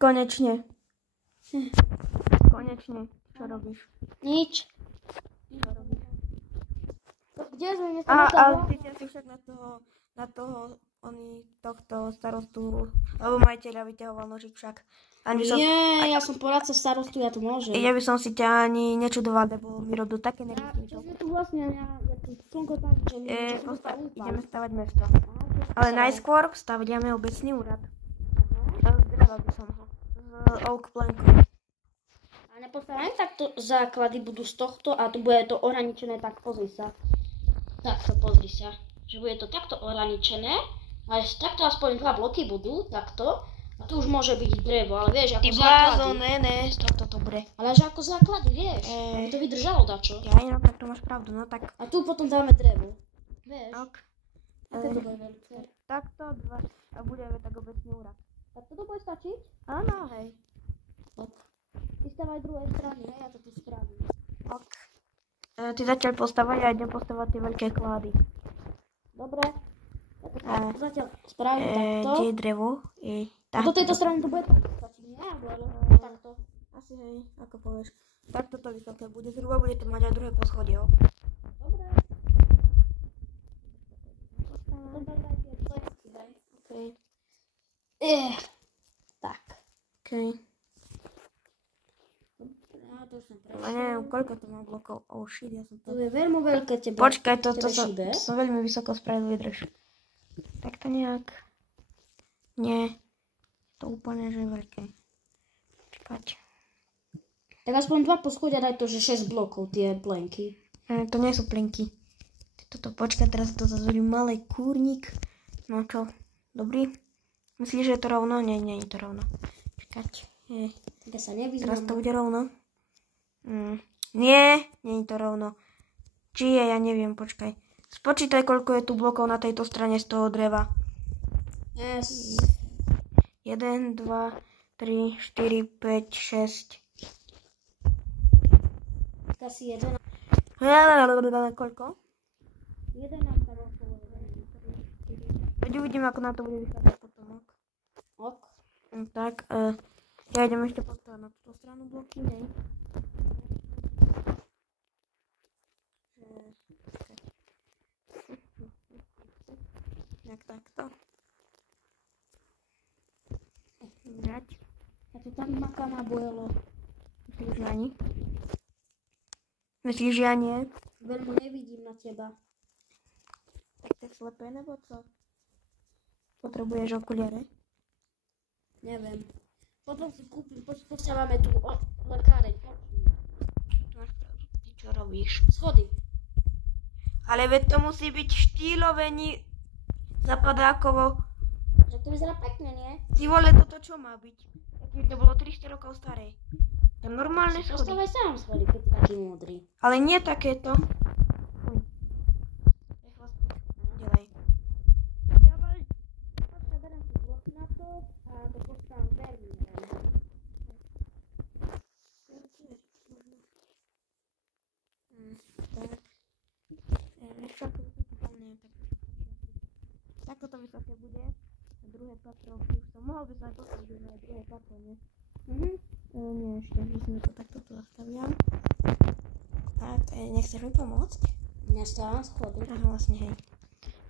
Konečne. Konečne. Čo robíš? Nič. Čo robíš? Kde sme Aha, ale cítia si však na toho, tohto starostu, alebo majiteľa vyťahoval nožík však. Nie, ja som poradca starostu, ja to môžem. Ja by som si ťa ani nečudoval, lebo mi robil také nervy. Čo sme tu vlastne, ja tu slnko tak, že ideme stavať mesto. Ale najskôr staviame obecný úrad. Zdraval by som ho. Z oak planku. A nepostavieme takto základy budú z tohto a tu bude to ohraničené, tak pozri sa. Takto pozri sa. Že bude to takto ohraničené, ale takto aspoň 2 bloky budú, takto. A tu už môže byť drevo, ale vieš, ako základy. ne, z tohto to bude. Ale že ako základy, vieš, aby to vydržalo dačo. Ja no tak to máš pravdu, no tak. A tu potom dáme drevo, vieš. Ok. Ako to bude veľké? Takto 2 a budeme tak obecný úrad. Tak to bude stačiť? Áno, hej. Ok. Ty stavaj druhej strany, hej, ja to tu spravím. Ok. Ty začal postavať a idem postavať tie veľké klady. Dobre. Tak zatiaľ spravím takto. Kde je drevo? A do tejto strany to bude takto stačiť, nie? Takto. Asi hej, ako povieš. Takto to vysoké bude, zhruba bude to mať aj druhé poschodie, jo? Dobre. Dobre, daj tie plecky, daj. Okej. Tak. Okej. Ja to už som Ja neviem, koľko to má blokov. Oh shit, ja som to... To je veľmi veľké tebe. Počkaj, to som veľmi vysoko spravil, vydrž. Tak to nejak... Nie. To úplne, že veľké. Počkať. Tak aspoň 2 poschodia daj to, že 6 blokov, tie plenky. To nie sú plenky. Počkaj, teraz to zazvolí malý kúrnik. No čo, dobrý? Myslíš, že je to rovno? Nie, nie je to rovno. Počkať. Ja sa nevyznám. Teraz to bude rovno. Nie, nie je to rovno. Či je, ja neviem, počkaj. Spočítaj, koľko je tu blokov na tejto strane z toho dreva. 1, 2, 3, 4, 5, 6. Asi 1. Koľko? 1 Veď uvidím, ako na to bude vychádzať potom. Ok. Tak, ja idem ešte postavať na túto stranu bloky, hej. Jak takto. Brať. A to tam maká na bojelo. Myslíš, že ani? Myslíš, že ja nie? Veľmi nevidím na teba. Tak to je slepé, nebo co? Potrebuješ okuliare? Neviem. Potom si kúpim, postavíme tu lekáreň. Máš pravdu, ty čo robíš? Schody. Ale veď to musí byť štýlové, zapadákovo. Že to vyzerá pekne, nie? Ty vole, toto čo má byť? To bolo 300 rokov staré. To je normálne schody. Postavaj sám schody, keď si taký múdry. Ale nie takéto. Delaj. Počkaj, berem si bloky na to a to postavím veľmi. Takto to vysoké bude. A druhé patro, už som mohol by som aj postaviť aj druhé patro, nie? Nie, ešte musíme to takto tu zastaviam. Tak, nechceš mi pomôcť? Nestávam schody. Aha, vlastne hej.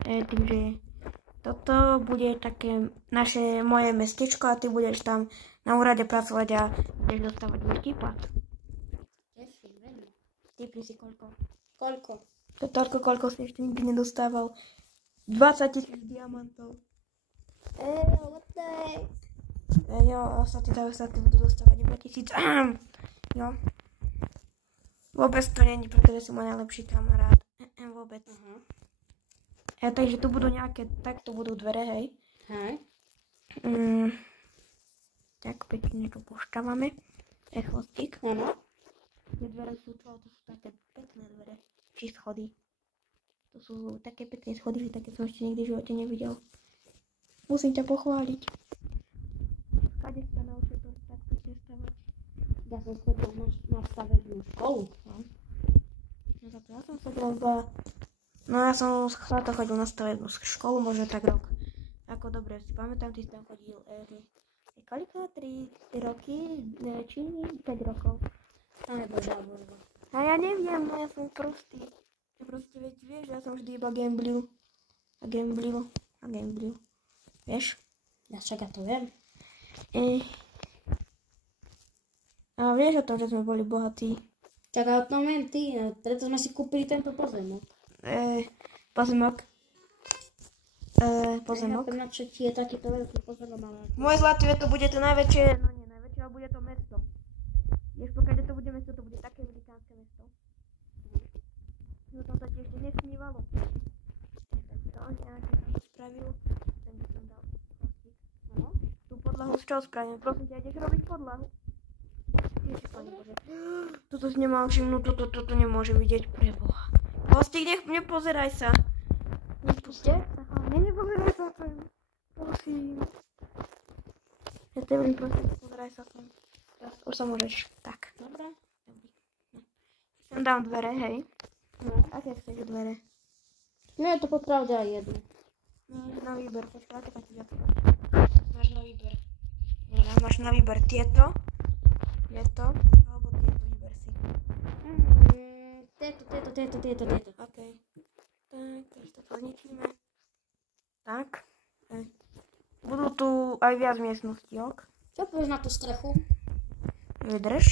Tým, že toto bude také moje mestečko a ty budeš tam na úrade pracovať a budeš dostávať veľký plat. Teším, veľmi. Typni si koľko. Koľko? To toľko, koľko si ešte nikdy nedostával. 20 000 diamantov. What the heck? Jo, ostatní budú dostávať iba 1000. Jo. Vôbec to není, pretože si môj najlepší kamarát. Vôbec. Takže tu budú nejaké, takto budú dvere, hej. Hej. Tak pekne to poštávame. Chvostík. Áno. Tie dvere sú to sú také pekné dvere. Či schody. To sú také pekné schody, že také som ešte nikdy v živote nevidel. Musím ťa pochváliť. Kade sa naučil to tak pekne stavať? Ja som chodil na stavebnú školu. No za to ja som chodil ja som chodil na stavebnú školu, možno tak rok. Ako dobre si pamätám, ty si tam chodil. Koľko? 3 roky? Či 5 rokov? Aj bože. A ja neviem, no ja som prostý. Ja proste veď vieš, ja som vždy iba gamblil. A gamblil. Vieš? Ja čaká to viem. A vieš o tom, že sme boli bohatí? Čaká o tom viem ty, preto sme si kúpili tento pozemok. Pozemok. Nechápem, na čo ti je takýto veľký pozemok, ale... Moje zlaté, to bude to najväčšie, no nie najväčšie, ale bude to mesto. Vieš, pokiaľ to bude mesto, to bude také velikánske mesto. No to sa ti ešte nesnívalo. Tak to nejaké som to spravil. Ten by som dal plastik. Áno? Tú podlahu z čoho spravím? Prosím ťa, ideš robiť podlahu? Ježiš, Pane Bože. Toto si nemám všimnúť, toto nemôžem vidieť, preboha. Plastik, nepozeraj sa. Nepozeraj sa. Nepozeraj sa sem. Prosím. Ja tebým prosím, pozeraj sa sem. Teraz už sa môžeš. Tak. Dobre. Sem dám dvere, hej. No. Aké chceš dvere? No je to popravde aj jedno. Na výber, počkaj, aké sa ti viac páči. Máš na výber. Máš na výber tieto, alebo tieto, vyber si. Tieto. OK. Tak, teraz to zničíme. Tak. Budú tu aj viac miestností, ok? Čo povieš na tú strechu? Vydrž.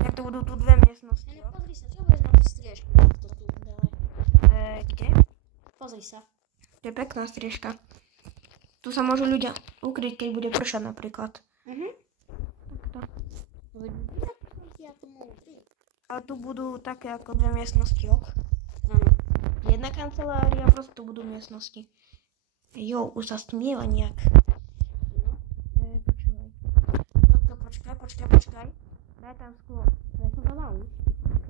Tak to budú tu dve miestnosti, ok? Pozri sa, čo povieš na tú striežku? To tu dále. Kde? Pozri sa. To je pekná striežka. Tu sa môžu ľudia ukryť, keď bude pršať napríklad. Takto. Ale tu budú také ako dve miestnosti, ok? Áno. Jedna kancelária, proste tu budú miestnosti. Jo, už sa stmieva nejak. No. Počúvaj. Počkaj. Daj tam sklo. To je to dala už. OK.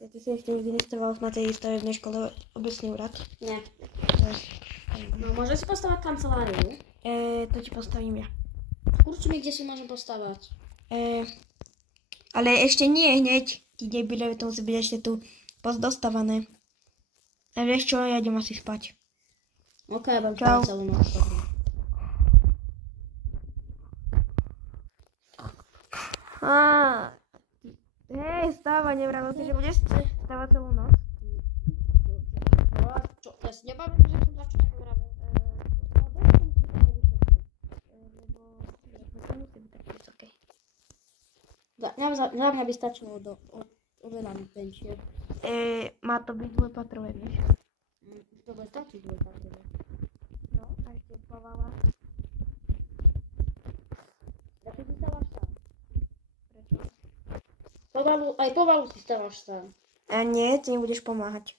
Ja ty si ešte nikdy nestoval na tej stavebnej škole obecný úrad? Nie. No, môže si postavať kanceláriu? To ti postavím ja. Urč mi, kde si môžem postavať. Ale ešte nie hneď. Ti debile, to musí byť ešte tu dostávané. A vieš čo, ja idem asi spať. OK, ja budem Čau. spať celú noc. Hej, stávaj, nevravil si, že budeš stávať celú noc. Čo, ja si nebavím, že som začo také vravel. Lebo to musí byť také vysoké. Za mňa by stačilo oveľa menšie. Má to byť dvojpatrové, vieš? To bude stačiť dvojpatrové. No, a ešte povala. Prečo si stávaš sám? Prečo? Aj povalu si stávaš sám. Nie, ty nebudeš pomáhať.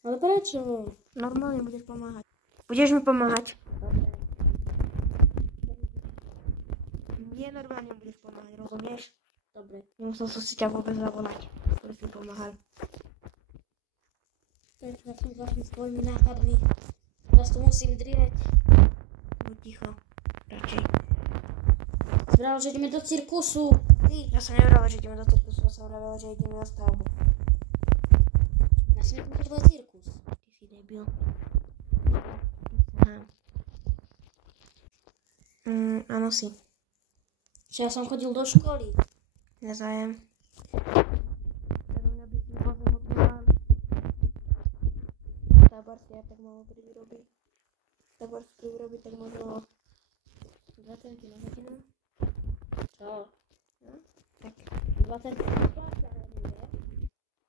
Ale prečo? Normálne budeš pomáhať. Budeš mi pomáhať. Nie, normálne budeš pomáhať, rozumieš? Dobre. Nemusel som si ťa vôbec zavolať, ktorý si pomáhal. Prečo som zašli s tvojimi nápadmi? Teraz to musím drieť. Buď ticho, radšej. Si vravel, že ideme do cirkusu. Ty. Ja som nevravela, že ideme do cirkusu, ja som vravela, že ideme na stavbu. Ja si nekúpil tvoj cirkus. Ty si debil. Áno si. Že ja som chodil do školy. Nezájem. Mňa by si pozemok nemal. Tabarské ja tak malo prirobiť. Tabarské urobiť tak možno 2 centy na hodinu. Čo? No, tak. 20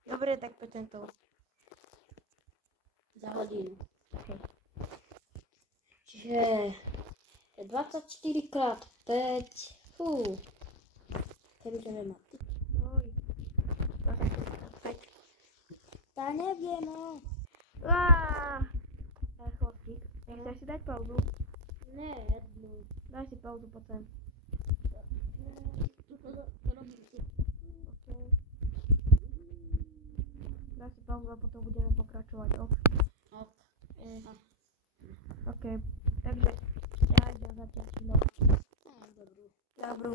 Dobre, tak 5 centov. za hodinu. Okay. Čiže 24 krát 5. Fú. Kebyže nemá. Oj. 24 krát 5. Tá neviem, no. Chlapík, nechceš si dať pauzu? Ne, jednu. Daj si pauzu potom. Daj si pauzu a potom budeme pokračovať. Ok. OK. Takže ja idem zatiaľ si noc. Dobrú. Dobrú.